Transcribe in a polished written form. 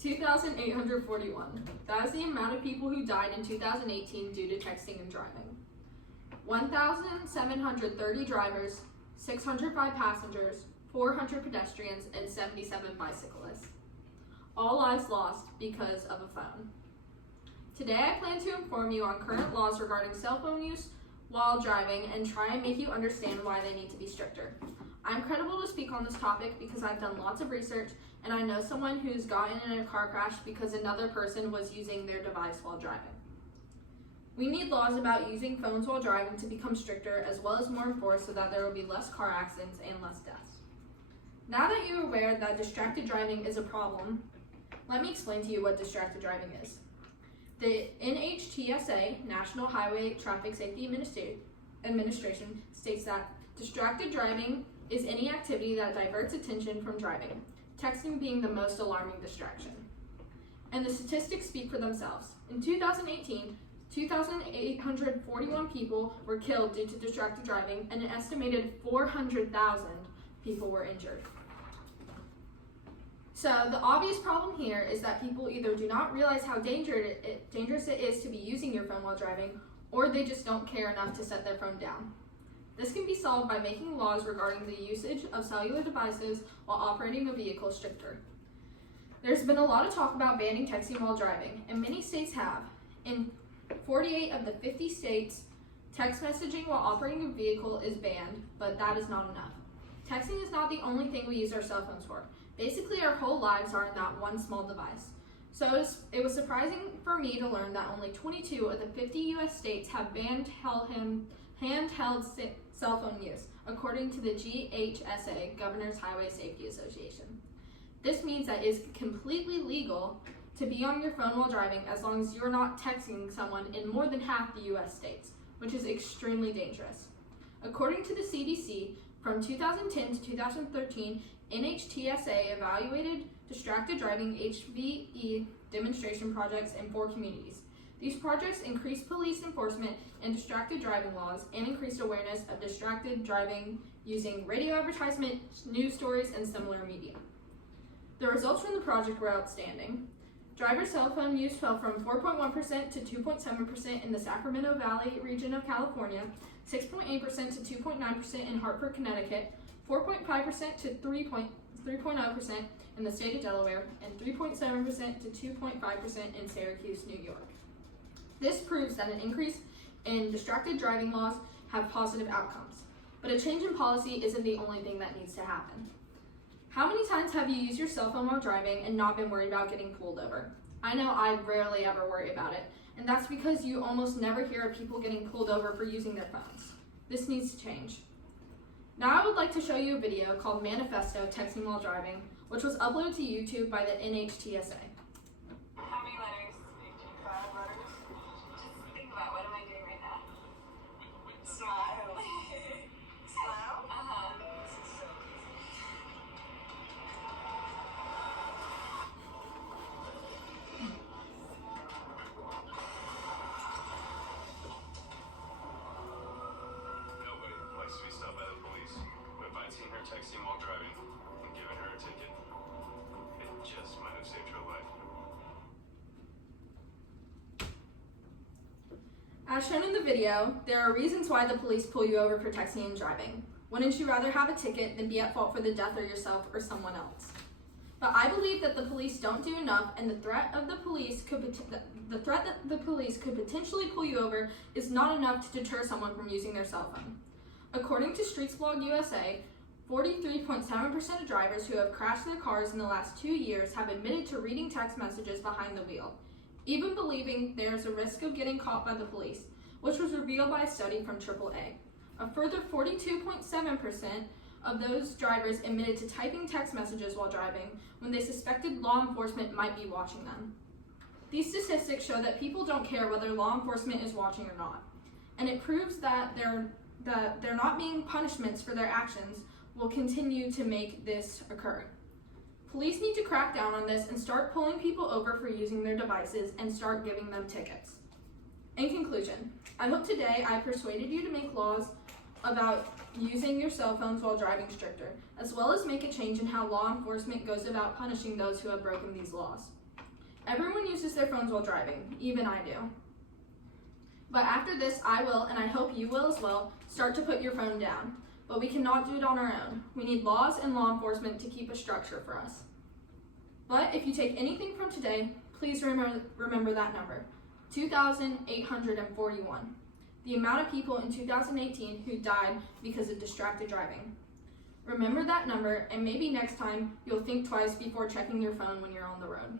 2,841. That is the amount of people who died in 2018 due to texting and driving. 1,730 drivers, 605 passengers, 400 pedestrians, and 77 bicyclists. All lives lost because of a phone. Today I plan to inform you on current laws regarding cell phone use while driving and try and make you understand why they need to be stricter. I'm credible to speak on this topic because I've done lots of research and I know someone who's gotten in a car crash because another person was using their device while driving. We need laws about using phones while driving to become stricter as well as more enforced so that there will be less car accidents and less deaths. Now that you're aware that distracted driving is a problem, let me explain to you what distracted driving is. The NHTSA, National Highway Traffic Safety Administration, states that distracted driving is any activity that diverts attention from driving, texting being the most alarming distraction. And the statistics speak for themselves. In 2018, 2,841 people were killed due to distracted driving, and an estimated 400,000 people were injured. So the obvious problem here is that people either do not realize how dangerous it is to be using your phone while driving, or they just don't care enough to set their phone down. This can be solved by making laws regarding the usage of cellular devices while operating a vehicle stricter. There's been a lot of talk about banning texting while driving, and many states have. In 48 of the 50 states, text messaging while operating a vehicle is banned, but that is not enough. Texting is not the only thing we use our cell phones for. Basically, our whole lives are in that one small device. So it was surprising for me to learn that only 22 of the 50 US states have banned handheld cell phone use, according to the GHSA, Governor's Highway Safety Association. This means that it is completely legal to be on your phone while driving as long as you're not texting someone in more than half the US states, which is extremely dangerous. According to the CDC, from 2010 to 2013, NHTSA evaluated distracted driving HVE demonstration projects in 4 communities. These projects increased police enforcement and distracted driving laws and increased awareness of distracted driving using radio advertisements, news stories, and similar media. The results from the project were outstanding. Driver cell phone use fell from 4.1% to 2.7% in the Sacramento Valley region of California, 6.8% to 2.9% in Hartford, Connecticut, 4.5% to 3.0% in the state of Delaware, and 3.7% to 2.5% in Syracuse, New York. This proves that an increase in distracted driving laws have positive outcomes, but a change in policy isn't the only thing that needs to happen. How many times have you used your cell phone while driving and not been worried about getting pulled over? I know I rarely ever worry about it, and that's because you almost never hear of people getting pulled over for using their phones. This needs to change. Now I would like to show you a video called Manifesto Texting While Driving, which was uploaded to YouTube by the NHTSA. How many letters? 5 letters. Just think about what am I doing right now? Smile. Smile? Uh-huh. This is so easy. Nobody likes to be stopped by the police, but by seeing her texting while driving and giving her a ticket, it just might have saved her life. As shown in the video, there are reasons why the police pull you over for texting and driving. Wouldn't you rather have a ticket than be at fault for the death of yourself or someone else? But I believe that the police don't do enough, and the threat that the police could potentially pull you over is not enough to deter someone from using their cell phone. According to Streetsblog USA, 43.7% of drivers who have crashed their cars in the last 2 years have admitted to reading text messages behind the wheel, even believing there is a risk of getting caught by the police, which was revealed by a study from AAA. A further 42.7% of those drivers admitted to typing text messages while driving when they suspected law enforcement might be watching them. These statistics show that people don't care whether law enforcement is watching or not, and it proves that there not being punishments for their actions will continue to make this occur. Police need to crack down on this and start pulling people over for using their devices and start giving them tickets. In conclusion, I hope today I persuaded you to make laws about using your cell phones while driving stricter, as well as make a change in how law enforcement goes about punishing those who have broken these laws. Everyone uses their phones while driving, even I do. But after this, I will, and I hope you will as well, start to put your phone down. But we cannot do it on our own. We need laws and law enforcement to keep a structure for us. But if you take anything from today, please remember that number, 2,841. The amount of people in 2018 who died because of distracted driving. Remember that number, and maybe next time you'll think twice before checking your phone when you're on the road.